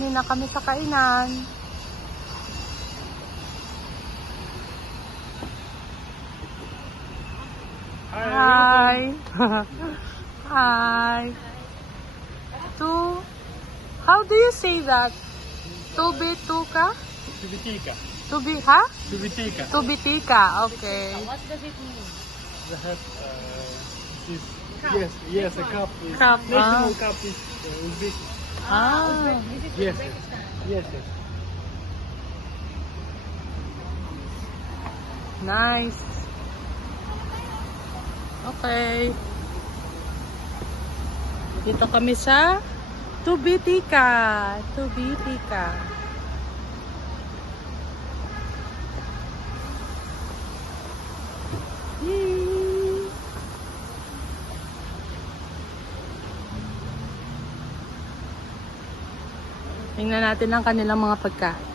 kunin na kami sa kainan. Hi. Hi. How do you say that? Tuka? Tubitika. Ha? Tubitika. Tubitika. Okay. What does it mean? The hat is yes, a cup. Cup, National cup is Uzbek. Is it Yes. Uzbekistan? Yes. Nice. Okay. Dito kami sa Tubitika. Tubitika. Yay! Tingnan natin ang kanilang mga pagkain.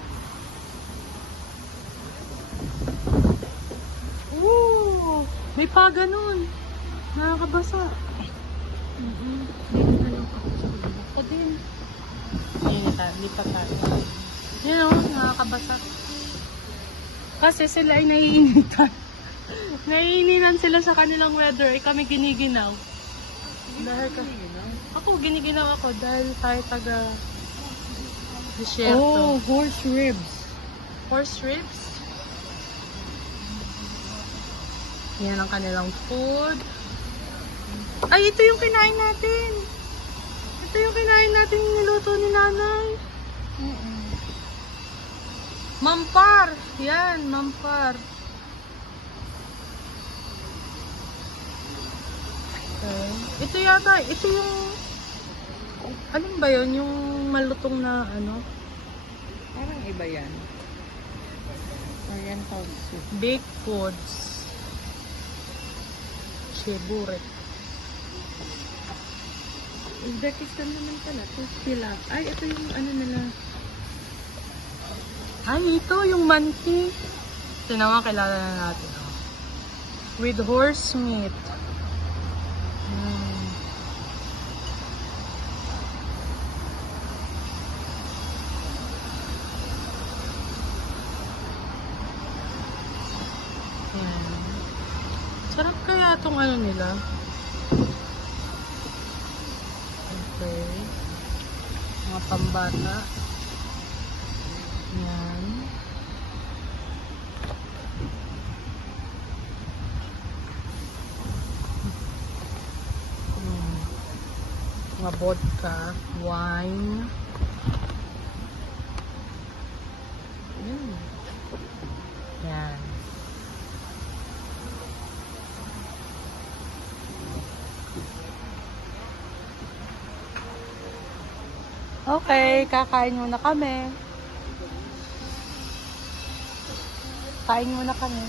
Ooh, may pa ganun. Nakakabasa. Ako din. Hindi pa kaya. Yan o, nakakabasa. Kasi sila ay naiinitan. Naiinitan sila sa kanilang weather. Eh kami giniginaw. Dahil ako giniginaw ako dahil tayo taga desierto. Oh, horse ribs. Horse ribs. Yan ang kanilang food. Ay, ito yung kinain natin. Ito yung kinain natin yung niluto ni nanay. Mampar. Yan, mampar. Okay. Ito yata, ito yung anong ba yun? Yung malutong na ano? Parang iba yan. Oriental soup. Baked foods. Cheburet. Uzbekistan naman pala. Sila. Ay, ito yung ano nila. Ay, ito yung manti. Ito naman, kilala na natin. Oh. With horse meat. Yan. Sarap kaya itong ano nila. Okay. Mga pambata. Yan. Mga vodka, wine. Yan. Okay, kakain muna kami. Kain muna kami.